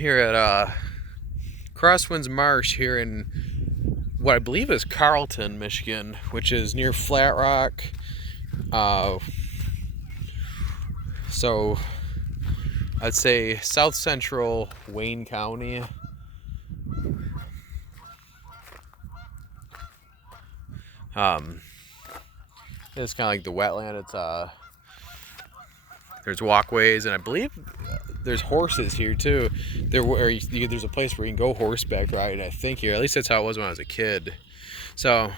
here at Crosswinds Marsh here in what I believe is Carlton, Michigan, which is near Flat Rock. Uh, so I'd say south central Wayne County. It's kind of like the wetland. It's there's walkways, and I believe there's horses here too. There's a place where you can go horseback riding, I think, here. At least that's how it was when I was a kid. So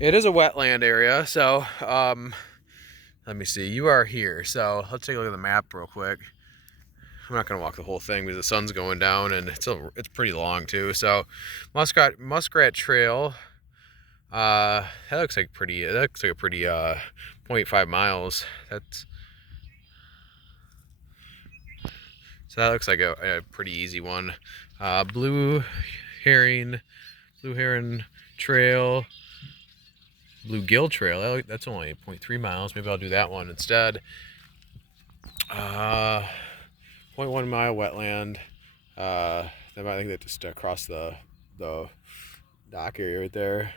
it is a wetland area. So let me see. You are here. So let's take a look at the map real quick. I'm not gonna walk the whole thing because the sun's going down and it's pretty long too. So Muskrat Trail. That looks like a pretty 0.5 miles. So that looks like a pretty easy one. Blue Heron Trail, Bluegill Trail. That's only 0.3 miles. Maybe I'll do that one instead. 0.1 mile wetland. I think that just across the dock area right there.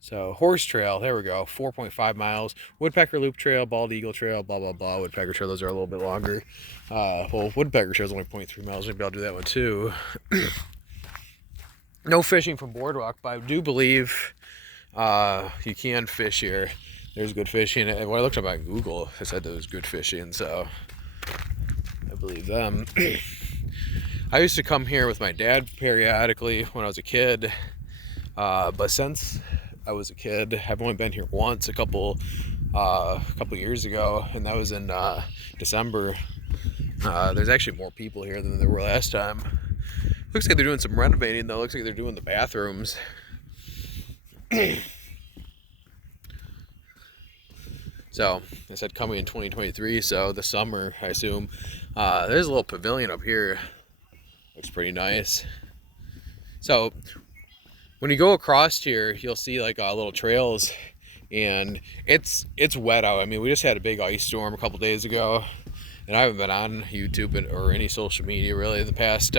So Horse Trail, there we go, 4.5 miles. Woodpecker Loop Trail, Bald Eagle Trail, blah, blah, blah. Woodpecker Trail, those are a little bit longer. Well, Woodpecker Trail is only 0.3 miles. Maybe I'll do that one too. No fishing from Boardwalk, but I do believe you can fish here. There's good fishing. And when I looked up on Google, it said there was good fishing, so I believe them. I used to come here with my dad periodically when I was a kid, but since I was a kid, I've only been here once a couple years ago, and that was in December. There's actually more people here than there were last time. Looks like they're doing some renovating though. Looks like they're doing the bathrooms. So I said coming in 2023, so the summer, I assume. There's a little pavilion up here. Looks pretty nice. So when you go across here, you'll see like little trails, and it's wet out. I mean, we just had a big ice storm a couple days ago, and I haven't been on YouTube or any social media really the past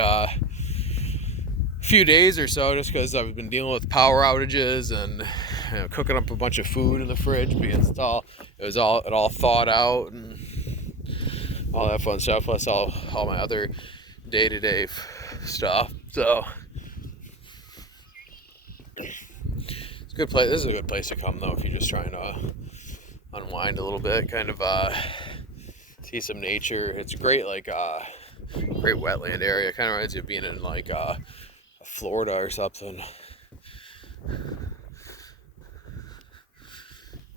few days or so, just because I've been dealing with power outages and cooking up a bunch of food in the fridge because it all thawed out and all that fun stuff, plus all my other day-to-day stuff. So it's a good place. This is a good place to come though if you're just trying to unwind a little bit, kind of see some nature. It's a great great wetland area. Kind of reminds you of being in like Florida or something.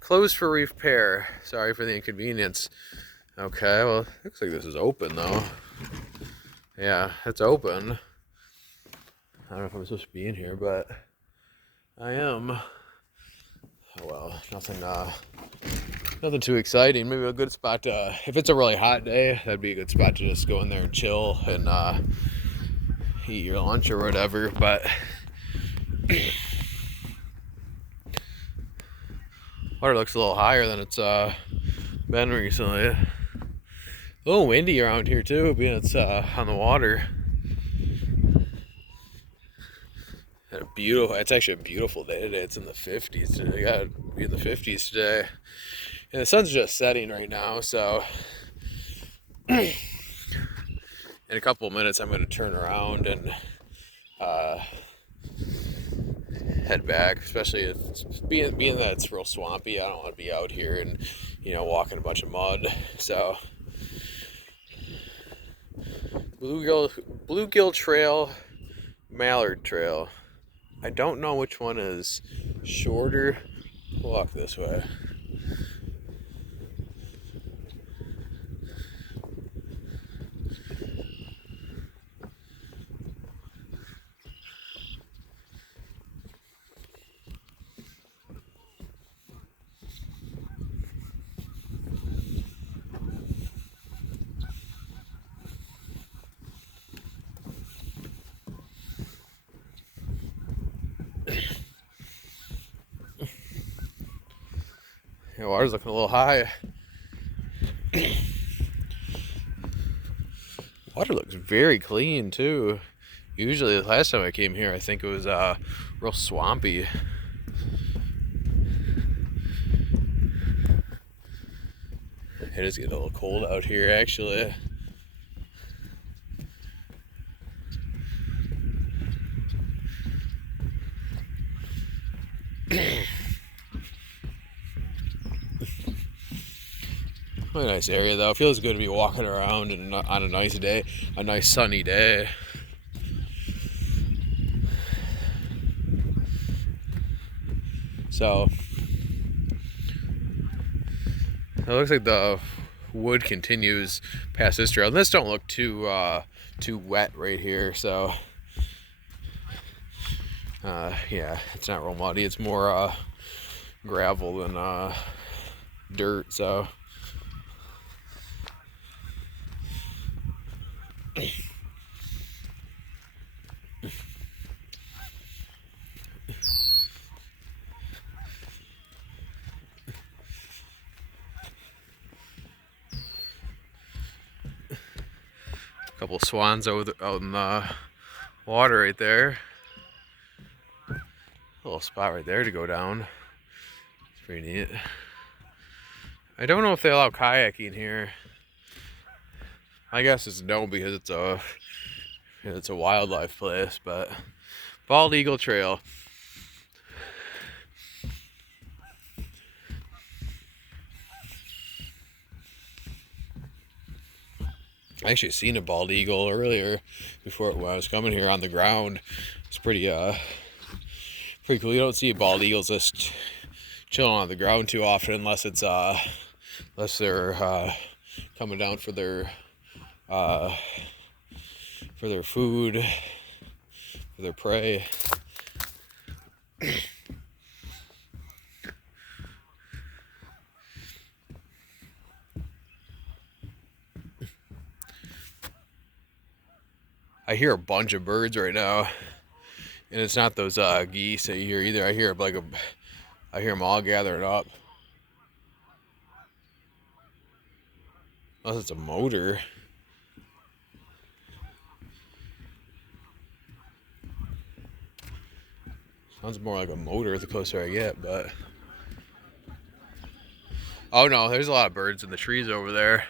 Closed for repair. Sorry for the inconvenience. Okay, well, looks like this is open though. Yeah, it's open. I don't know if I'm supposed to be in here, but I am. Oh well, nothing too exciting. Maybe a good spot to, if it's a really hot day, that'd be a good spot to just go in there and chill and eat your lunch or whatever. But water looks a little higher than it's been recently. A little windy around here too, being it's on the water. And it's actually a beautiful day today. It's in the 50s today. Gotta be in the 50s today. And the sun's just setting right now, so in a couple of minutes I'm going to turn around and head back, especially if being that it's real swampy. I don't want to be out here and walking a bunch of mud. So Bluegill Trail, Mallard Trail. I don't know which one is shorter. We'll walk this way. The water's looking a little high. Water looks very clean too. Usually the last time I came here, I think it was real swampy. It is getting a little cold out here actually. Really nice area though. It feels good to be walking around and on a nice day, a nice sunny day. So it looks like the wood continues past this trail. And this don't look too wet right here. So yeah, it's not real muddy. It's more gravel than dirt. So. A couple swans out in the water right there. A little spot right there to go down. It's pretty neat. I don't know if they allow kayaking here. I guess it's no because it's a wildlife place, but Bald Eagle Trail. I actually seen a bald eagle earlier before when I was coming here on the ground. It's pretty cool. You don't see bald eagles just chilling on the ground too often unless they're coming down for their food, for their prey. I hear a bunch of birds right now, and it's not those geese that you hear either. I hear I hear them all gathering up. Unless it's a motor. Sounds more like a motor the closer I get, but oh no, there's a lot of birds in the trees over there.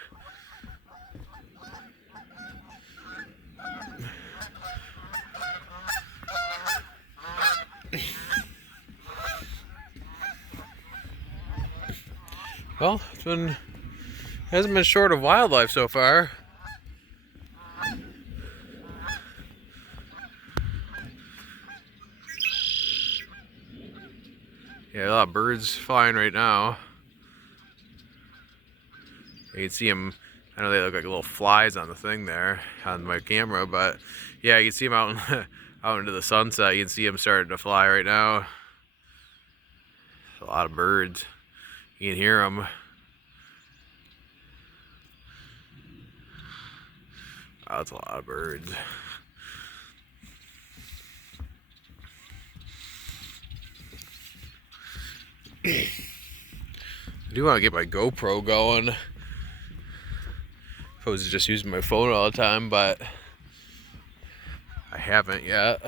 Well, hasn't been short of wildlife so far. Yeah, a lot of birds flying right now. You can see them. I know they look like little flies on the thing there on my camera, but yeah, you can see them out out into the sunset. You can see them starting to fly right now. A lot of birds. You can hear them. Oh, that's a lot of birds. I do want to get my GoPro going. I was just using my phone all the time, but I haven't yet.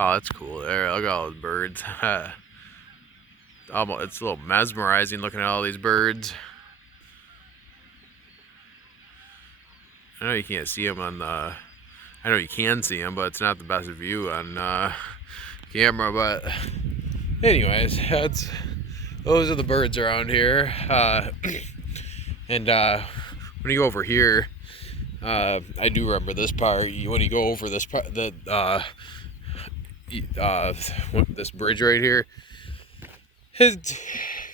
Oh, that's cool there. Look at all those birds. It's a little mesmerizing looking at all these birds. I know you can't see them on the... I know you can see them, but it's not the best view on camera. But anyways, those are the birds around here. And when you go over here, I do remember this part. When you go over this part, this bridge right here, it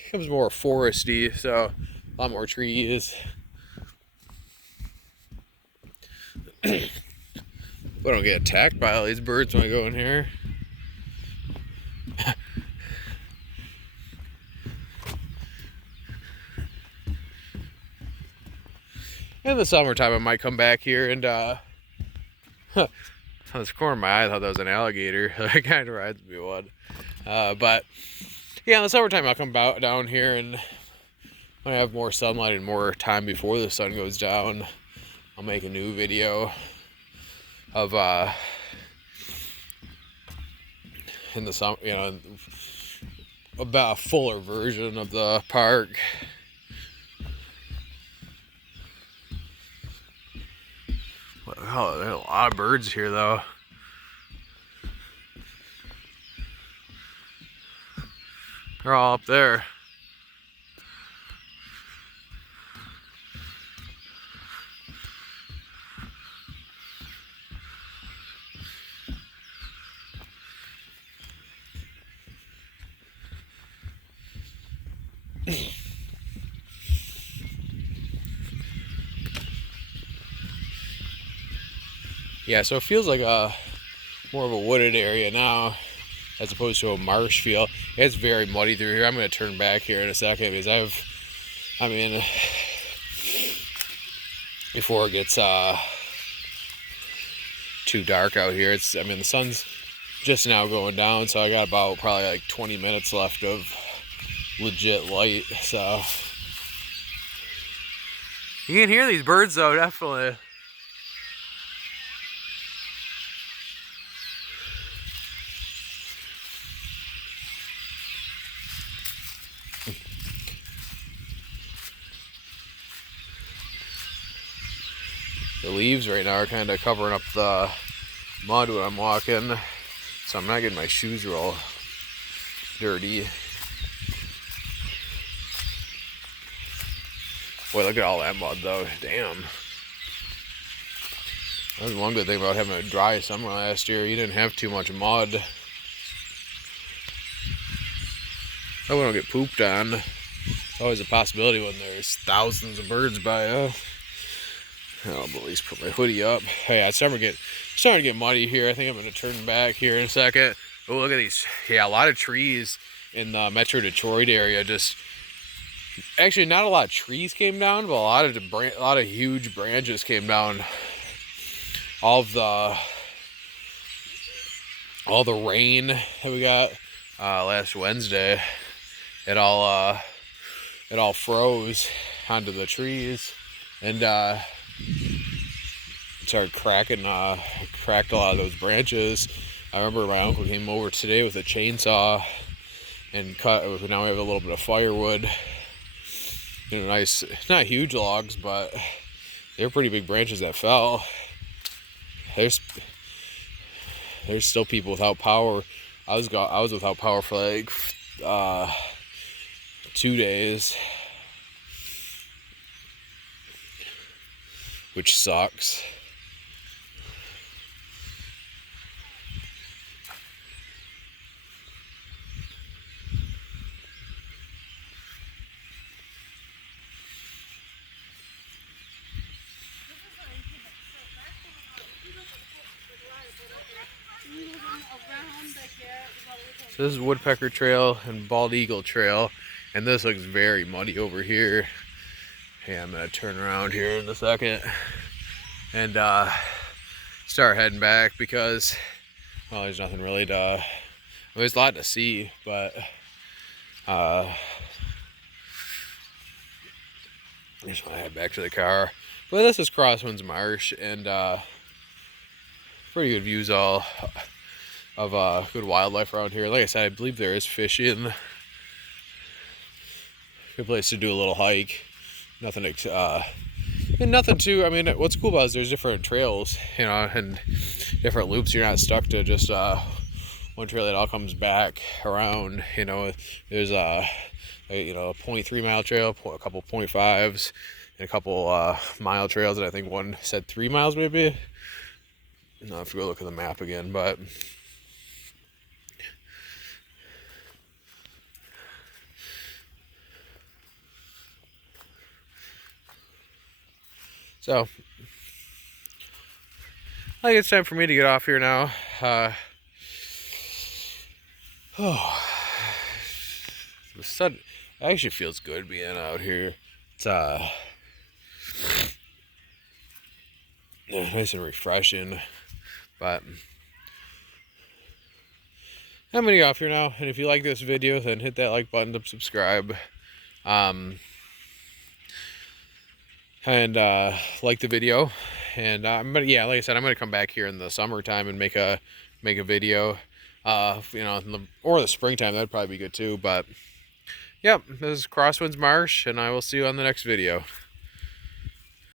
becomes more foresty, so a lot more trees. I don't get attacked by all these birds when I go in here. In the summertime, I might come back here and on this corner of my eye, I thought that was an alligator. It kind of reminds me of one. But yeah, in the summertime, I'll come down here and when I have more sunlight and more time before the sun goes down, I'll make a new video of in the summer, you know, about a fuller version of the park. Oh, there are a lot of birds here though. They're all up there. Yeah, so it feels like more of a wooded area now as opposed to a marsh feel. It's very muddy through here. I'm going to turn back here in a second because before it gets too dark out here, the sun's just now going down, so I got about probably like 20 minutes left of legit light, so you can hear these birds though, definitely. The leaves right now are kind of covering up the mud when I'm walking, so I'm not getting my shoes real dirty. Boy, look at all that mud though, damn. That was one good thing about having a dry summer last year. You didn't have too much mud. I wouldn't get pooped on. Always a possibility when there's thousands of birds by you. I'll at least put my hoodie up. Hey, it's starting to get muddy here. I think I'm going to turn back here in a second. Oh, look at these. Yeah, a lot of trees in the Metro Detroit area. Actually, not a lot of trees came down, but a lot of huge branches came down. All the rain that we got last Wednesday, it all froze onto the trees and started cracked a lot of those branches. I remember my uncle came over today with a chainsaw and cut. Now we have a little bit of firewood. You know, nice, not huge logs, but they're pretty big branches that fell. There's still people without power. I was without power for like 2 days, which sucks. So this is Woodpecker Trail and Bald Eagle Trail, and this looks very muddy over here. Hey, I'm gonna turn around here in a second and start heading back because, well, there's nothing really there's a lot to see, but I just want to head back to the car. But this is Crosswinds Marsh, and pretty good views of good wildlife around here. Like I said, I believe there is fishing. Good place to do a little hike. Nothing too. I mean, what's cool about it is there's different trails, you know, and different loops. You're not stuck to just one trail that all comes back around. You know, there's a 0.3 mile trail, a couple 0.5s, and a couple mile trails. And I think one said 3 miles maybe. I'll have to go look at the map again, but. So, I think it's time for me to get off here now. The sun actually feels good being out here. It's nice and refreshing. But I'm gonna get off here now. And if you like this video, then hit that like button to subscribe. and like the video. And but yeah, like I said, I'm gonna come back here in the summertime and make a video. You know, or the springtime, that'd probably be good too. But yep, this is Crosswinds Marsh, and I will see you on the next video.